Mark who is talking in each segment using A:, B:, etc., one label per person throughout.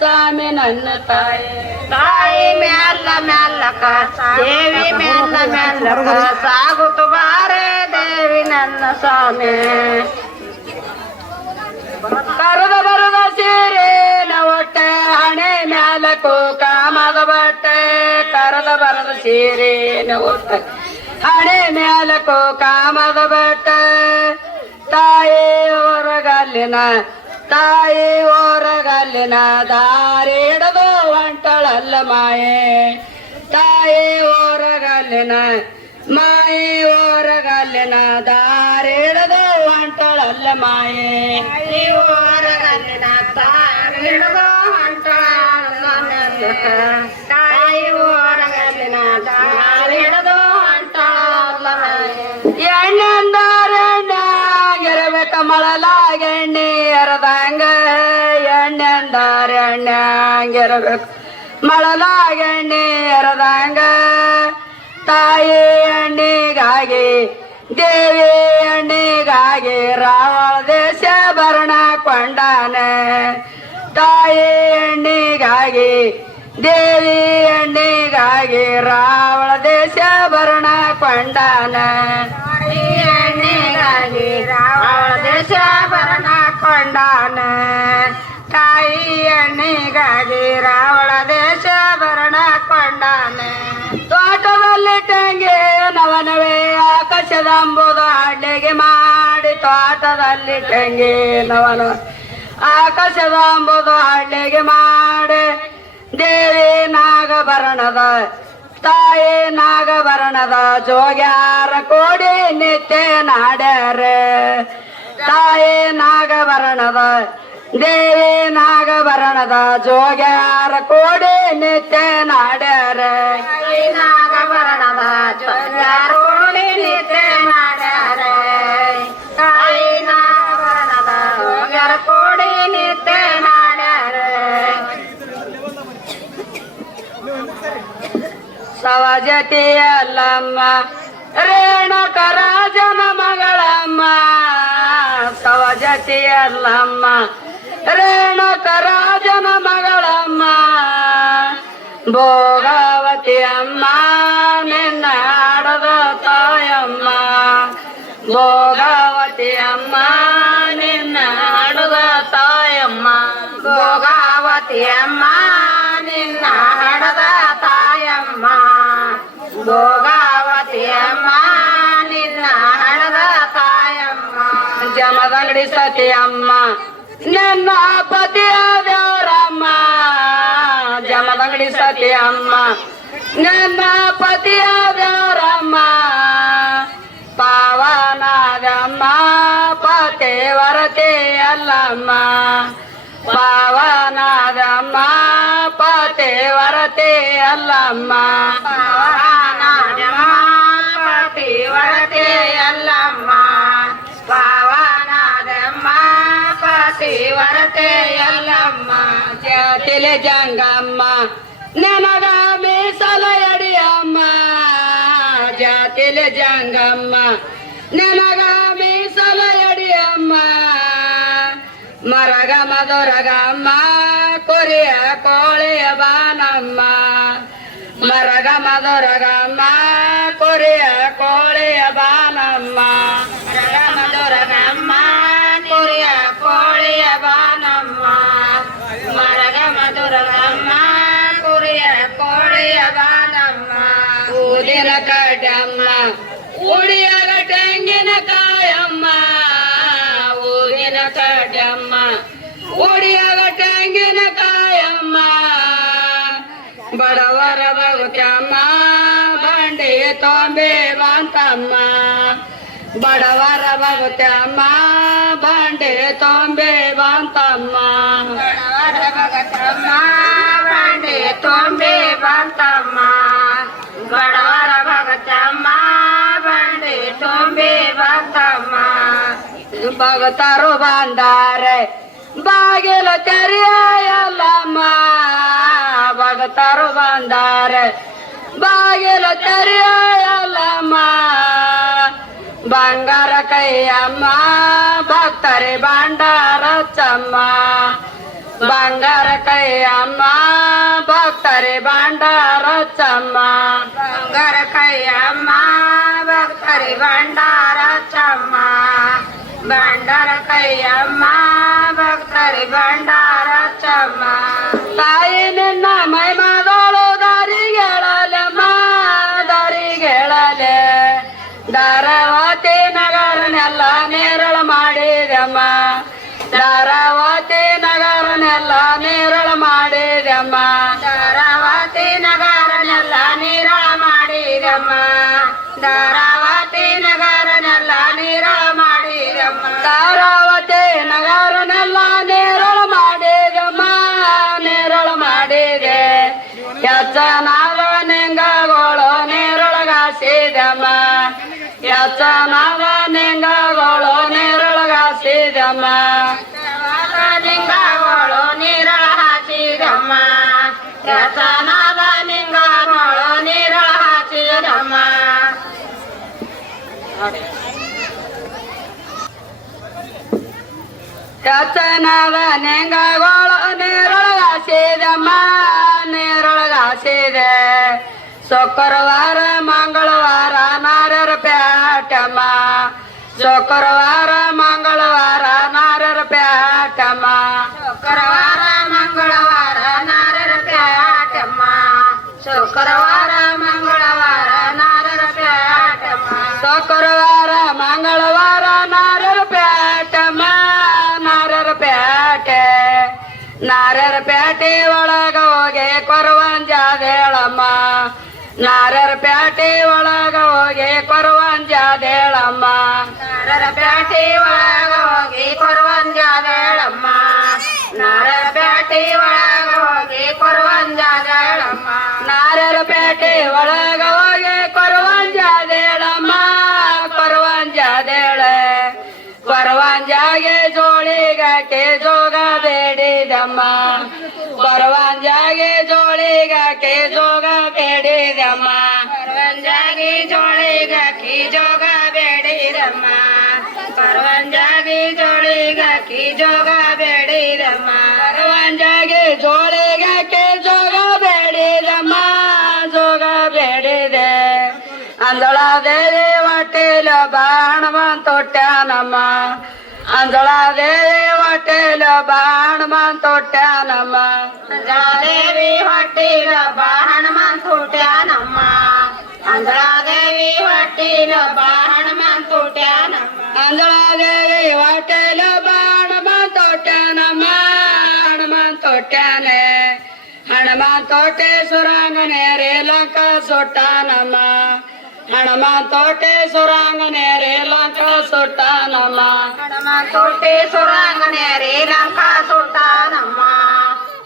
A: ಸ್ವಾಮಿ ನನ್ನ ತಾಯಿ.
B: ತಾಯಿ ಮ್ಯಾಲ ಮ್ಯಾಲಕ ದೇವಿ ಮ್ಯಾಲ ಮ್ಯಾಲಕ ಸಾಗುತ್ತು ಬಾರೆ ದೇವಿ ನನ್ನ ಸ್ವಾಮಿ.
A: ಕರದ ಬರದ ಸೀರೆನ ಒಟ್ಟೆ ಹಣೆ ಮ್ಯಾಲ ಕಾಮದ ಬಟ್ಟೆ ಕರದ ಬರದ ಸೀರೆನ ಒಟ್ಟೆ ಹಣೆ ಮ್ಯಾಲ ಕಾಮದ ಬಟ್ಟೆ ತಾಯಿ, ಹೊರಗಲ್ಲಿನ ತಾಯಿ ಹೊರಗಲ್ಲಿನ ದಾರಿ ಹಿಡದು ಹೊಂಟಳಲ್ಲ ಮಾಯೆ. ತಾಯಿ ಹೊರಗಲ್ಲಿನ ಮಾಯಿ ಹೊರಗಲ್ಲಿನ ದಾರಿ ಹಿಡದು ಹೊಂಟಳಲ್ಲ ಮಾಯೆ.
B: ತಾಯಿ ಹೊರಗಲ್ಲಿನ ತಾಯಿ ಹಿಡಿದು ಹೊಂಟಾಳ
A: ಎಣ್ಣೆಂದಾರೆಣ್ಣ ಮಳಲಾಗೆಣ್ಣೆ ಎರದಂಗ. ತಾಯಿ ಎಣ್ಣೆಗಾಗಿ, ದೇವಿ ಎಣ್ಣೆಗಾಗಿ ರಾವಣ ದೇಶ ಭರಣ ಕೊಂಡಾನೆ. ತಾಯಿ ಎಣ್ಣೆಗಾಗಿ, ದೇವಿ ಎಣ್ಣೆಗಾಗಿ ರಾವಣ ದೇಶ ಭರಣ ಕೊಂಡಾನ.
B: ಎಣ್ಣೆಗಾಗಿ ರಾವಣ ದೇಶ ಭರಣ ಕೊಂಡಾನ. ಎಣ್ಣೆಗಾಗಿ ರಾವಣ ದೇಶ ಭರಣ ಕೊಂಡಾನೆ.
A: ತೋಟದಲ್ಲಿ ಟಂಗೆ ನವನವೇ ಆಕಾಶದಂಬುದು ಅಡ್ಡಿಗೆ ಮಾಡಿ ತೋಟದಲ್ಲಿ ಟಂಗೆ ನವನ ಆಕಾಶದಂಬುದು ಹಳ್ಳಿಗೆ ಮಾಡಿ ದೇವಿ ನಾಗಭರಣದ, ತಾಯಿ ನಾಗಭರಣದ ಜೋಗ್ಯಾರ ಕೋಡಿ ನಿತ್ಯ ನಾಡ್ಯಾರ. ತಾಯಿ ನಾಗಭರಣದ ದೇವಿ ನಾಗಭರಣದ ಜೋಗ್ಯಾರ ಕೋಡಿ ನಿತ್ಯ ನಾಡ್ಯಾರ.
B: ನಾಗಭರಣದ ಜೋಗ್ಯಾರ ಕೋಡಿ ನಿತ್ಯ ನಾಡ್ಯಾರ. ತಾಯಿ ನಾಗಭರಣದ ಜೋಗ್ಯಾರ ಕೋಡಿ ನಿತ್ಯ ನಾಡ್ಯಾರ.
A: ಸವಜತಿಯಲ್ಲಮ್ಮ ರೇಣುಕರಾಜನ ಮಗಳಮ್ಮ ಸವಜತಿಯಲ್ಲಮ್ಮ ರೇಣುಕರಾಜನ ಮಗಳಮ್ಮ ಭೋಗಾವತಿ ಅಮ್ಮ ನಿನ್ನ ಆಡದ ತಾಯಮ್ಮ ಭೋಗಾವತಿ ಅಮ್ಮ ನಿನ್ನ ಆಡದ ತಾಯಮ್ಮ
B: ಭೋಗಾವತಿ ಅಮ್ಮ ನಿನ್ನ ಆಡದ ತಾಯಮ್ಮ ಭೋಗಾವತಿ ಅಮ್ಮ ನಿನ್ನ ಹಡದ ತಾಯಮ್ಮ.
A: ಜಮದಂಗಡಿ ಸತಿ ಅಮ್ಮ ನನ್ನ ಪತಿಯ ದೇವರಮ್ಮ ಜಮದಂಗಡಿ ಸತಿ ಅಮ್ಮ ನನ್ನ ಪತಿಯ ದೇವರಮ್ಮ ಪಾವನಾದಮ್ಮ ಪತಿ ವರತಿ ಅಲ್ಲಮ್ಮ ಪಾವನಾದಮ್ಮ ಪತಿ ವರತಿ ಅಲ್ಲಮ್ಮ
B: ಪಾವನಾದಮ್ಮ ಪತಿ ವರತೆ ಎಲ್ಲಮ್ಮ
A: శ్రీవరతే ఎల్లమ్మ చేతిలి జంగమ్మ. నమగ మీసలయడి అమ్మ జాతిలి జంగమ్మ.
B: నమగ మీసలయడి అమ్మ మరగ మధురగమ్మ కొరియ కోళియ బానమ్మ మరగ మధురగమ్మ
A: ಊದಿನ ಕಡ್ಡಮ್ಮ ಉಳಿಯಗ ತೆಂಗಿನ ಕಾಯಮ್ಮ ಊದಿನ ಕಡ್ಡಮ್ಮ ಉಳಿಯಗ ತೆಂಗಿನ ಕಾಯಮ್ಮ ಬಡವರ ಭಗತಮ್ಮ ಬಂಡಿ ತೊಂಬೆ ಬಂತಮ್ಮ ಬಡವರ ಭಗತಮ್ಮ ಬಂಡಿ ತೊಂಬೆ ಬಂತಮ್ಮ
B: ಬಡವರ ಭಗತಮ್ಮ ಬಾಂಡೆ ತೊಂಬೆ ಬಂತಮ್ಮ ತೊಂಬೆ ಬಂತಮ್ಮ
A: ಭಗತರು ಬಂದಾರೆ ಬಾಗಿಲು ತೆರೆಯಲ್ಲಮ್ಮ ಭಗತರು ಬಂದಾರೆ ಬಾಗಿಲು ತೆರೆಯಲ್ಲಮ್ಮ ಬಂಗಾರ ಕೈಯಮ್ಮ ಭಕ್ತರಿ ಬಂಡಾರ ಚಮ್ಮ ಬಂಗಾರ ಕೈಯಮ್ಮ ಭಕ್ತರಿ ಭಂಡಾರ ಚಮ್ಮ
B: ಬಂಗಾರ ಕೈಯಮ್ಮ ಭಕ್ತರಿ ಭಂಡಾರ ಚಮ್ಮ ಭಂಡಾರ ಕೈಯಮ್ಮ, ಭಕ್ತರಿ ಭಂಡಾರ ಚಮ್ಮ.
A: ತಾಯಿ ನಿನ್ನ ಗೆಳಲೆಮ್ಮ ದಾರಿ ಗೆಳಲೆನೆ ಧಾರಾವತಿ ನಗರನೆಲ್ಲ ನೇರಳು ಮಾಡಿದಮ್ಮ. ಧಾರಾವತಿ ನಗರನೆಲ್ಲ ನೇರಳು ಮಾಡಿದಮ್ಮ. त्याचा नादा निंगा मळ निराहाची धम्मा त्याचा नादा
B: निंगा गोळ निरळ घासे धम्मा निरळ घासे
A: दे शुक्रवार मंगळवार नारळ प्याटमा शुक्रवार ನಾರರ ಬ್ಯಾಟಿ ಒಳಗ ಹೋಗಿ ಕೊರವಂಜಾದೇಳಮ್ಮ ನಾರರ ಬ್ಯಾಟಿ ಒಳಗ ಹೋಗಿ ಕೊರವಂಜಾದೇಳಮ್ಮ.
B: ನಾರರ
A: ಪೇಟೆ ಒಳಗ ಹೋಗಿ ಕೊರವಂಜಾದೇಳಮ್ಮ ಕೊರವಂಜಾದೇಳೆ ಜೋಳಿ ಜೋಳಿಗಾಕೆ ಜೋಗ ಬೇಡಿದಮ್ಮ. ಕೊರವಂಜಾಗೆ ಜೋಳಿಗಾಕೆ ಜೋಗ ಬೇಡಿದಮ್ಮ.
B: ಕೊರವಂಜಾಗಿ ಜೋಳಿಗಕ್ಕಿ ಜೋಗ ಬೇಡಿದಮ್ಮ.
A: ತೊಟ್ಟ್ಯಾನಮ್ಮ ಅಂದಳ ದೇವಿ ಹೊಟ್ಟೆಲ ಬಾಣ ತೊಟ್ಟ್ಯಾನಮ್ಮ
B: ಅಂಜಳಾದೇವಿ ಹೊಟ್ಟಿಲ ಬಾ ಹನುಮಂತ ಹುಟ್ಯಾನಮ್ಮ ಅಂಜಳಾದೇವಿ ಹೊಟ್ಟಿಲ ಬಾ ಹನುಮಂತ ಹುಟ್ಯಾನಮ್ಮ
A: ಅಂದಳ ದೇವಿ ಹೊಟ್ಟೆಲ ಬಾಣ ತೊಟ್ಟ್ಯಾನಮ್ಮ ಹನುಮಾನ್ ತೊಟ್ಟ್ಯಾನೆ ಹನುಮಾನ್ ತೋಟೆ ಸುರಂಗನೆ ರೇಲಂಕ ಸುಟ್ಟಾನಮ್ಮ నడమ తోటే సురాంగనే రే లంక
B: సుట్టానమ్మ. నడమ తోటే సురాంగనే రే లంక సుట్టానమ్మ.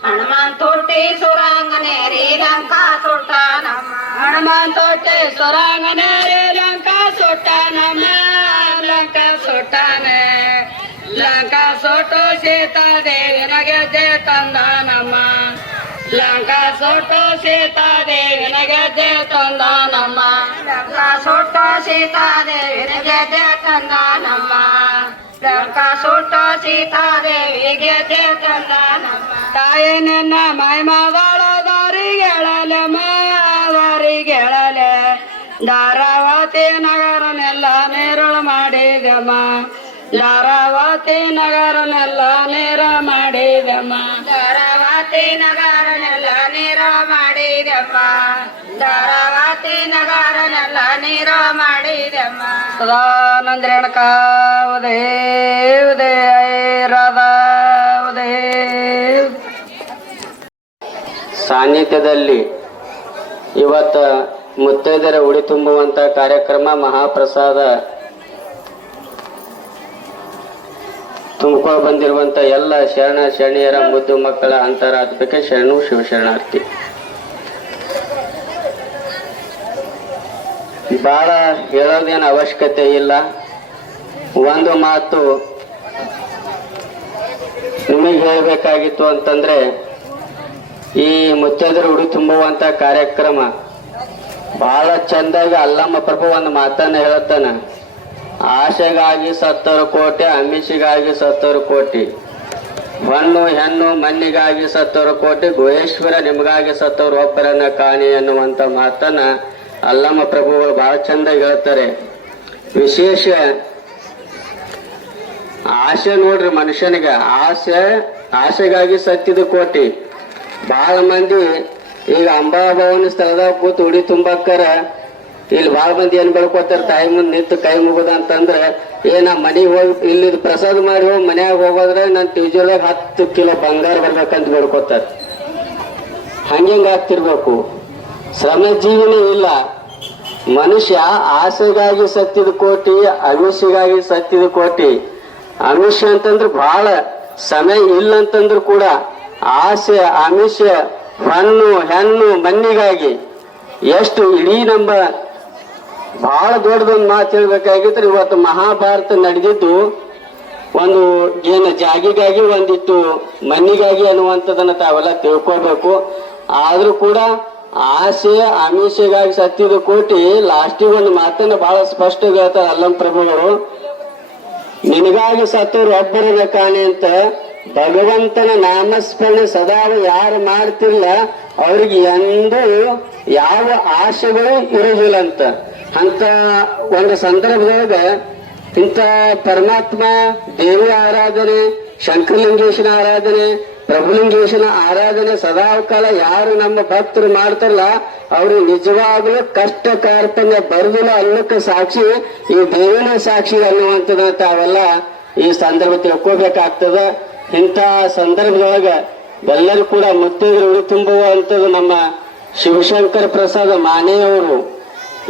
B: హనుమాన్ తోటే సురాంగనే రే లంక
A: సుట్టానమ్మ. హనుమాన్ తోటే సురాంగనే రే లంక సుట్టానమ్మ. లంక సుట్టానే లంక సోటో సీతాదేవి నగజే తందానమ్మ. ಲಂಕ ಸುಟ್ಟು ಸೀತಾದೇವಿನ ತಂದ ನಮ್ಮ.
B: ಲಂಕಾ ಸೊಟ್ಟು ಸೀತಾದೇವಿನ ಗೆದ್ದೆ ತಂದಾನಮ್ಮ ಲಂಕಾ ಸುಟ್ಟ ಸೀತಾದೇವಿ ಗೆದ್ದೆ ತಂದಾನಮ್ಮ
A: ತಾಯಿ ನನ್ನ ಮೈಮಗಳ ದಾರಿಗೆಳಲೆಮ್ಮ ದಾರಿಗೆಳಲೆ ಧಾರಾವತಿ ನಗರನೆಲ್ಲ ನೇರಳು ಮಾಡಿದಮ್ಮ. ಧಾರಾವತಿ ನಗರನೆಲ್ಲ ನೇರ ಮಾಡಿದಮ್ಮ.
B: ಧಾರಾವತಿ ನಗರ ಮಾಡಿದಮ್ಮ ಧಾರಾವತಿ ನಗರನೆಲ್ಲ ನೀರ ಮಾಡಿದಮ್ಮ.
A: ಸದಾನಂದ್ರೇಣಕ ಉದೇ ಉದಯ ರಾಧಾ
C: ಸಾನ್ನಿಧ್ಯದಲ್ಲಿ ಇವತ್ತು ಮುತ್ತೈದರ ಉಡಿ ತುಂಬುವಂತ ಕಾರ್ಯಕ್ರಮ ಮಹಾಪ್ರಸಾದ ತುಂಬಿಕೊಂಡು ಬಂದಿರುವಂಥ ಎಲ್ಲ ಶರಣ ಶರಣಿಯರ ಮುದ್ದು ಮಕ್ಕಳ ಅಂತರಾತ್ಮಕ್ಕೆ ಶರಣು ಶಿವಶರಣಾರ್ಥಿ. ಬಹಳ ಹೇಳೋದೇನು ಅವಶ್ಯಕತೆ ಇಲ್ಲ. ಒಂದು ಮಾತು ನಿಮಗೆ ಹೇಳಬೇಕಾಗಿತ್ತು ಅಂತಂದ್ರೆ, ಈ ಮುತ್ತೈದರ ಉಡಿ ತುಂಬುವಂತ ಕಾರ್ಯಕ್ರಮ ಬಹಳ ಚಂದಾಗಿ ಅಲ್ಲಮ್ಮ ಪ್ರಭು ಒಂದು ಮಾತನ್ನ ಹೇಳುತ್ತಾನೆ. ಆಶೆಗಾಗಿ ಸತ್ತರು ಕೋಟಿ ಅಮಿಷಿಗಾಗಿ ಸತ್ತರು ಕೋಟಿ. ಹೊನ್ನು ಹೆಣ್ಣು, ಮಣ್ಣಿಗಾಗಿ ಸತ್ತವರು ಕೋಟಿ, ಗುಹೇಶ್ವರ ನಿಮಗಾಗಿ ಸತ್ತವರು ಒಬ್ಬರನ್ನ ಕಾಣಿ ಎನ್ನುವಂತ ಮಾತನ್ನ ಅಲ್ಲಮ್ಮ ಪ್ರಭುಗಳು ಬಹಳ ಚಂದ ಹೇಳ್ತಾರೆ. ವಿಶೇಷ ಆಸೆ ನೋಡ್ರಿ ಮನುಷ್ಯನಿಗೆ, ಆಸೆ, ಆಸೆಗಾಗಿ ಸತ್ತಿದ ಕೋಟಿ. ಬಹಳ ಮಂದಿ ಈಗ ಅಂಬಾಭವನ ಸ್ಥಳದಾಗ ಕೂತು ಉಡಿ ತುಂಬಾಕರ ಇಲ್ಲಿ ಭಾಳ ಮಂದಿ ಏನ್ ಬೆಳ್ಕೋತಾರ ತಾಯಿ ಮುಂದೆ ನಿಂತು ಕೈ ಮುಗುದ ಅಂತಂದ್ರೆ ಏನ ಮನೆಗೆ ಹೋಗಿ, ಇಲ್ಲಿ ಪ್ರಸಾದ ಮಾಡಿ ಹೋಗಿ ಮನ್ಯಾಗ ಹೋಗೋದ್ರೆ ನನ್ ತಿಜೋಳಾಗ ಹತ್ತು ಕಿಲೋ ಬಂಗಾರ ಬರ್ಬೇಕಂತ ಬೆಳ್ಕೋತಾರ ಹಂಗಿಂಗ್ ಆಗ್ತಿರ್ಬೇಕು? ಶ್ರಮ ಜೀವನ ಇಲ್ಲ. ಮನುಷ್ಯ ಆಸೆಗಾಗಿ ಸತ್ತಿದ ಕೋಟಿ ಅಮಿಷಿಗಾಗಿ ಸತ್ತಿದ ಕೋಟಿ. ಅಮಿಷ ಅಂತಂದ್ರೆ ಬಹಳ ಸಮಯ ಇಲ್ಲ ಅಂತಂದ್ರು ಕೂಡ ಆಸೆ ಅಮಿಷ ಹಣ್ಣು, ಹೆಣ್ಣು, ಮಣ್ಣಿಗಾಗಿ. ಎಷ್ಟು ಇಡೀ ನಮ್ಮ ಬಹಳ ದೊಡ್ಡದೊಂದು ಮಾತು ಹೇಳ್ಬೇಕಾಗಿತ್ತು. ಇವತ್ತು ಮಹಾಭಾರತ ನಡೆದಿದ್ದು ಒಂದು ಏನು ಜಾಗಿಗಾಗಿ ಒಂದಿತ್ತು, ಮಣ್ಣಿಗಾಗಿ ಅನ್ನುವಂಥದ್ದನ್ನ ತಾವೆಲ್ಲ ತಿಳ್ಕೊಬೇಕು ಆದ್ರೂ ಕೂಡ ಆಸೆ, ಆಮಿಷಗಾಗಿ ಸತ್ತಿದ ಕೋಟಿ ಲಾಸ್ಟಿಗೆ ಒಂದು ಮಾತನ್ನ ಬಹಳ ಸ್ಪಷ್ಟ ಹೇಳ್ತಾರೆ ಅಲ್ಲಂ ಪ್ರಭುಗಳು. ನಿನಗಾಗಿ ಸತ್ತವರು ಒಬ್ಬರನ್ನ ಕಾಣೆ ಅಂತ ಭಗವಂತನ ನಾಮಸ್ಮರಣೆ ಸದಾ ಯಾರು ಮಾಡ್ತಿಲ್ಲ, ಅವ್ರಿಗೆ ಎಂದೂ ಯಾವ ಆಶೆಗಳು ಇರೋದಿಲ್ಲ ಅಂತ. ಅಂತ ಒಂದು ಸಂದರ್ಭದೊಳಗ ಇಂಥ ಪರಮಾತ್ಮ ದೇವಿ ಆರಾಧನೆ, ಶಂಕರಲಿಂಗೇಶನ ಆರಾಧನೆ, ಪ್ರಭುಲಿಂಗೇಶನ ಆರಾಧನೆ ಸದಾಕಾಲ ಯಾರು ನಮ್ಮ ಭಕ್ತರು ಮಾಡ್ತಾರಲ್ಲ, ಅವರು ನಿಜವಾಗ್ಲೂ ಕಷ್ಟ ಕಾರ್ಪಣ್ಯ ಬರುದಿಲ್ಲ ಅನ್ನಕ್ಕೆ ಸಾಕ್ಷಿ, ಈ ದೇವಿನ ಸಾಕ್ಷಿ ಅನ್ನುವಂಥದ್ದು ತಾವೆಲ್ಲ ಈ ಸಂದರ್ಭ ತಿಳ್ಕೋಬೇಕಾಗ್ತದ. ಇಂಥ ಸಂದರ್ಭದೊಳಗ ಎಲ್ಲರೂ ಕೂಡ ಮುತ್ತೈದರು ಉಳಿ ತುಂಬುವಂಥದ್ದು ನಮ್ಮ ಶಿವಶಂಕರ ಪ್ರಸಾದ ಮಾನೆಯವರು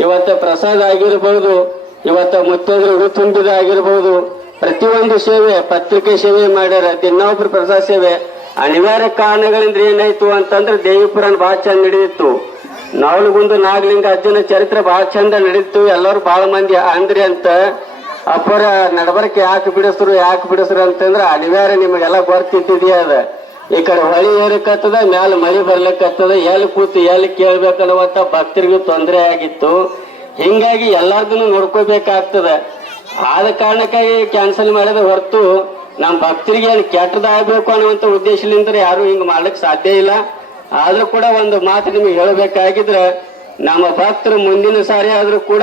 C: ಇವತ್ತ ಪ್ರಸಾದ ಆಗಿರ್ಬೋದು, ಇವತ್ತ ಉಡು ತುಂಬಿದ ಆಗಿರ್ಬೋದು, ಪ್ರತಿಯೊಂದು ಸೇವೆ, ಪತ್ರಿಕೆ ಸೇವೆ ಮಾಡ್ಯಾರ ದಿನ್ನೊಬ್ರು ಪ್ರಸಾದ ಸೇವೆ. ಅನಿವಾರ್ಯ ಕಾರಣಗಳಿಂದ ಏನಾಯ್ತು ಅಂತಂದ್ರೆ ದೇವಿ ಪುರಾಣ ಬಹಳ ಚಂದ ನಡೆದಿತ್ತು. ನವಲಗುಂದು ನಾಗಲಿಂಗ ಅಜ್ಜನ ಚರಿತ್ರೆ ಬಹಳ ಚಂದ ನಡೀತು ಎಲ್ಲರೂ ಬಹಳ ಮಂದಿ ಅಂದ್ರಿ ಅಂತ ಅಪ್ಪರ ನಡಬರ್ಕೆ ಯಾಕೆ ಬಿಡಿಸ್ರು ಯಾಕೆ ಬಿಡಿಸ್ರು ಅಂತಂದ್ರೆ ಅನಿವಾರ್ಯ ನಿಮಗೆಲ್ಲ ಗೊತ್ತಿದ್ದಿದೆಯಾ ಅದ. ಈ ಕಡೆ ಹೊಳಿ ಏರಕತ್ತದ, ಮ್ಯಾಲ ಮಳಿ ಬರ್ಲಿಕ್ಕತ್ತದ ಎಲ್ಲಿ ಕೂತು ಎಲ್ಲಿ ಕೇಳ್ಬೇಕನ್ನುವಂತ ಭಕ್ತರಿಗೂ ತೊಂದರೆ ಆಗಿತ್ತು. ಹಿಂಗಾಗಿ ಎಲ್ಲಾರ್ದನ್ನು ನೋಡ್ಕೋಬೇಕಾಗ್ತದ. ಆದ ಕಾರಣಕ್ಕಾಗಿ ಕ್ಯಾನ್ಸಲ್ ಮಾಡಿದ ಹೊರತು ನಮ್ಮ ಭಕ್ತರಿಗೆ ಏನು ಕೆಟ್ಟದಾಗಬೇಕು ಅನ್ನುವಂತ ಉದ್ದೇಶದಿಂದ ಯಾರು ಹಿಂಗ್ ಮಾಡ್ಲಿಕ್ಕೆ ಸಾಧ್ಯ ಇಲ್ಲ. ಆದ್ರೂ ಕೂಡ ಒಂದು ಮಾತು ನಿಮಗೆ ಹೇಳಬೇಕಾಗಿದ್ರೆ, ನಮ್ಮ ಭಕ್ತರು ಮುಂದಿನ ಸಾರಿ ಆದ್ರೂ ಕೂಡ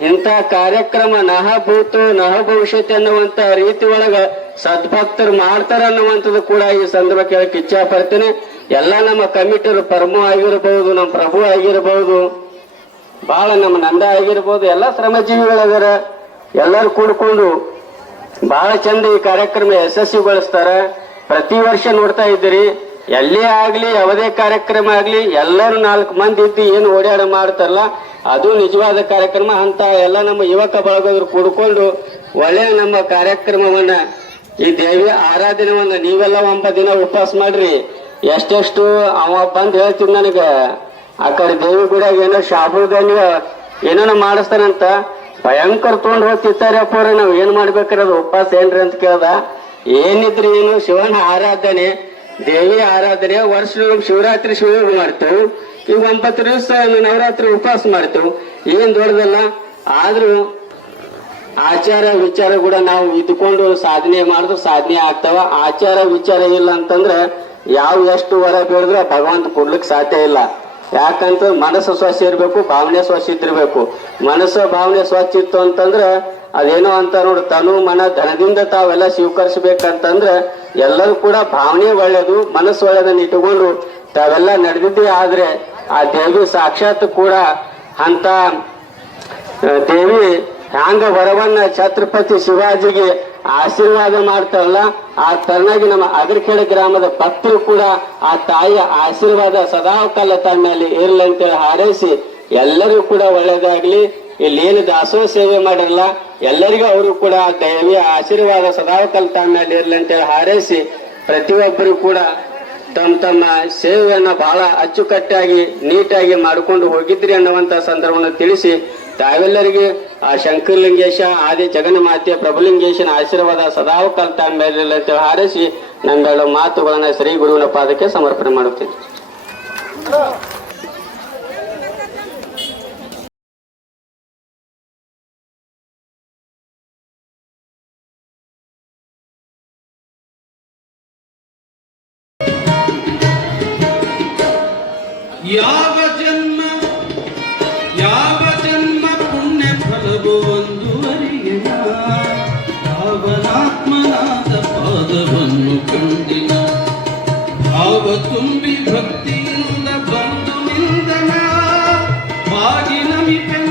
C: ಇಂತಹ ಕಾರ್ಯಕ್ರಮ ನಹ ಭೂತು ನಹ ಭವಿಷ್ಯತ್ ಅನ್ನುವಂತ ರೀತಿ ಒಳಗ ಸದ್ಭಕ್ತರು ಮಾಡ್ತಾರೆ ಅನ್ನುವಂಥದ್ದು ಕೂಡ ಈ ಸಂದರ್ಭ ಕೇಳಕ್ಕೆ ಇಚ್ಛೆ ಪಡ್ತೇನೆ ಎಲ್ಲ ನಮ್ಮ ಕಮಿಟರು ಪರಮು ಆಗಿರಬಹುದು ನಮ್ಮ ಪ್ರಭು ಆಗಿರಬಹುದು ಬಹಳ ನಮ್ಮ ನಂದ ಆಗಿರ್ಬೋದು, ಎಲ್ಲ ಶ್ರಮಜೀವಿಗಳಾಗ್ಯಾರ. ಎಲ್ಲರೂ ಕೂಡ್ಕೊಂಡು ಬಹಳ ಚಂದ ಈ ಕಾರ್ಯಕ್ರಮ ಯಶಸ್ವಿಗೊಳಿಸ್ತಾರ. ಪ್ರತಿ ವರ್ಷ ನೋಡ್ತಾ ಇದ್ದೀರಿ. ಎಲ್ಲೇ ಆಗ್ಲಿ, ಯಾವುದೇ ಕಾರ್ಯಕ್ರಮ ಆಗ್ಲಿ, ಎಲ್ಲರೂ ನಾಲ್ಕು ಮಂದಿ ಇದ್ದು ಏನು ಓಡಾಡ ಮಾಡ್ತಾರಲ್ಲ, ಅದು ನಿಜವಾದ ಕಾರ್ಯಕ್ರಮ. ಅಂತ ಎಲ್ಲ ನಮ್ಮ ಯುವಕ ಬಳಗದ್ರು ಕೂಡ್ಕೊಂಡು ಒಳ್ಳೆಯ ನಮ್ಮ ಕಾರ್ಯಕ್ರಮವನ್ನ ಈ ದೇವಿ ಆರಾಧನೆ ಒಂದು ನೀವೆಲ್ಲ ಒಂಬತ್ತು ದಿನ ಉಪವಾಸ ಮಾಡ್ರಿ. ಎಷ್ಟೆಷ್ಟು ಅವ ಬಂದ್ ಹೇಳ್ತೀನಿ ನನಗ. ಆ ಕಡೆ ದೇವಿ ಕೂಡ ಏನೋ ಶಾಬುದಾನಿ ಏನೋ ಮಾಡಿಸ್ತಾನಂತ ಭಯಂಕರ ತೊಗೊಂಡು ಹೋಗ್ತಿರ್ತಾರೆ ಅಪ್ಪವ್ರೆ, ನಾವ್ ಏನ್ ಅದು ಉಪವಾಸ ಏನ್ರಿ ಅಂತ ಕೇಳ್ದ. ಏನಿದ್ರಿ ಏನು? ಶಿವನ ಆರಾಧನೆ ದೇವಿ ಆರಾಧನೆ ವರ್ಷ ಶಿವರಾತ್ರಿ ಶಿವ ಮಾಡ್ತೇವೆ ಈಗ ಒಂಬತ್ತು ದಿವಸ ನವರಾತ್ರಿ ಉಪವಾಸ ಮಾಡ್ತೇವೆ ಏನ್ ದೊಡ್ಡದಲ್ಲ? ಆದ್ರೂ ಆಚಾರ ವಿಚಾರ ಕೂಡ ನಾವು ಇದ್ಕೊಂಡು ಸಾಧನೆ ಮಾಡಿದ್ರೆ ಸಾಧನೆ ಆಗ್ತಾವ. ಆಚಾರ ವಿಚಾರ ಇಲ್ಲ ಅಂತಂದ್ರೆ ಯಾವ ಎಷ್ಟು ವರ ಬೇಡಿದ್ರೆ ಭಗವಂತ ಕೊಡ್ಲಿಕ್ಕೆ ಸಾಧ್ಯ ಇಲ್ಲ. ಯಾಕಂತ ಮನಸ್ಸು ಸ್ವಚ್ಛ ಇರಬೇಕು, ಭಾವನೆ ಸ್ವಚ್ಛ ಇದ್ದಿರ್ಬೇಕು. ಮನಸ್ಸು ಭಾವನೆ ಸ್ವಚ್ಛ ಇತ್ತು ಅಂತಂದ್ರೆ ಅದೇನೋ ಅಂತ ನೋಡು, ತನು ಮನ ಧನದಿಂದ ತಾವೆಲ್ಲ ಸ್ವೀಕರಿಸ್ಬೇಕಂತಂದ್ರೆ ಎಲ್ಲರೂ ಕೂಡ ಭಾವನೆ ಒಳ್ಳೇದು ಮನಸ್ಸು ಒಳ್ಳೇದನ್ನ ಇಟ್ಟುಕೊಂಡು ತಾವೆಲ್ಲ ನಡೆದಿದ್ದೇ ಆದ್ರೆ ಆ ದೇವಿ ಸಾಕ್ಷಾತ್ ಕೂಡ ಅಂತ ದೇವಿ ಹ್ಯಾಂಗ ವರವನ್ನ ಛತ್ರಪತಿ ಶಿವಾಜಿಗೆ ಆಶೀರ್ವಾದ ಮಾಡ್ತಾರಲ್ಲ, ಆ ತರನಾಗಿ ನಮ್ಮ ಅಗರಕೆರೆ ಗ್ರಾಮದ ಭಕ್ತರು ಕೂಡ ಆ ತಾಯಿಯ ಆಶೀರ್ವಾದ ಸದಾ ಕಾಲ ತಮ್ಮಲ್ಲಿ ಇರ್ಲಿ ಅಂತೇಳಿ ಹಾರೈಸಿ ಎಲ್ಲರಿಗೂ ಕೂಡ ಒಳ್ಳೇದಾಗ್ಲಿ. ಇಲ್ಲಿ ಏನು ದಾಸೋಹ ಸೇವೆ ಮಾಡಿರಲ್ಲ, ಎಲ್ಲರಿಗೂ ಅವರು ಕೂಡ ಆ ದೇವಿಯ ಆಶೀರ್ವಾದ ಸದಾ ಕಾಲ ತಮ್ಮಲ್ಲಿ ಇರ್ಲಿ ಅಂತೇಳಿ ಹಾರೈಸಿ, ಪ್ರತಿಯೊಬ್ಬರು ಕೂಡ ತಮ್ಮ ತಮ್ಮ ಸೇವೆಯನ್ನ ಬಹಳ ಅಚ್ಚುಕಟ್ಟಾಗಿ, ನೀಟಾಗಿ ಮಾಡಿಕೊಂಡು ಹೋಗಿದ್ರಿ ಅನ್ನುವಂತ ಸಂದರ್ಭವನ್ನು ತಿಳಿಸಿ ತಾವೆಲ್ಲರಿಗೆ ಆ ಶಂಕರಲಿಂಗೇಶ, ಆದಿ ಜಗನ್ಮಾತೆಯ ಪ್ರಭುಲಿಂಗೇಶನ ಆಶೀರ್ವಾದ ಸದಾ ತಾನ್ ಮೇಲೆ ಹಾರಿಸಿ ಹಾರೈಸಿ ಮಾತುಗಳನ್ನ ಶ್ರೀ ಗುರುವಿನ ಪಾದಕ್ಕೆ ಸಮರ್ಪಣೆ ಮಾಡುತ್ತೇನೆ
D: Yeah. ತುಂಬಿ ಭಕ್ತಿಯಿಂದ ಬಂದು ನಿಂದನ ಬಾಗಿನ ನಮಿಪೆನ.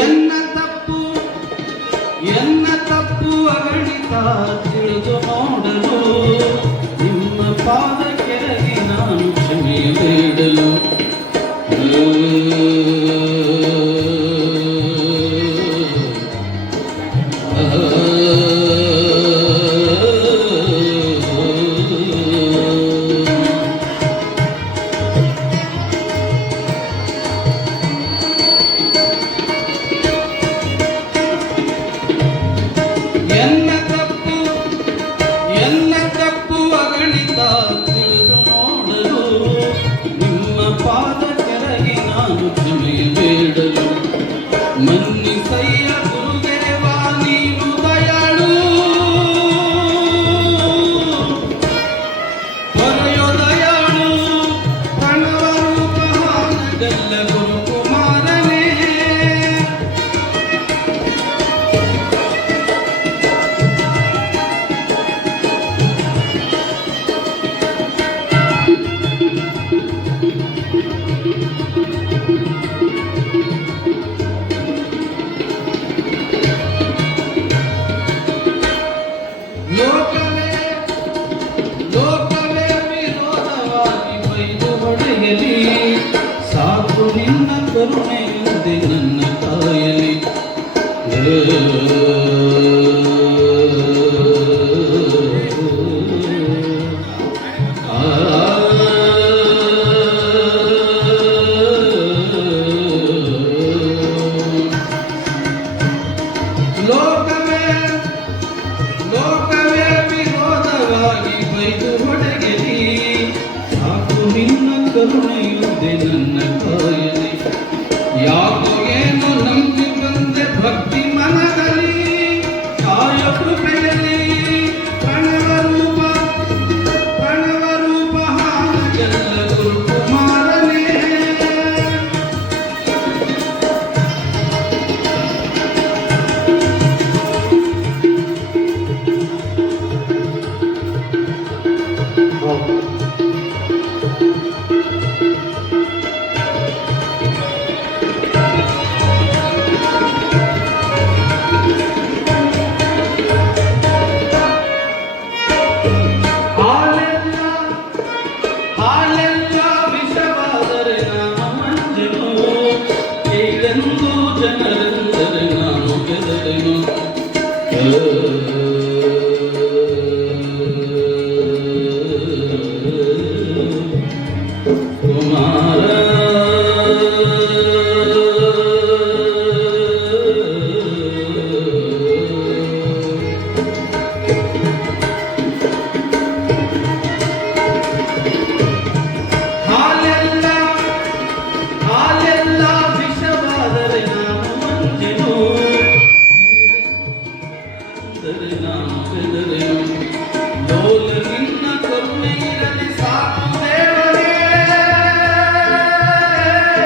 D: ಎನ್ನ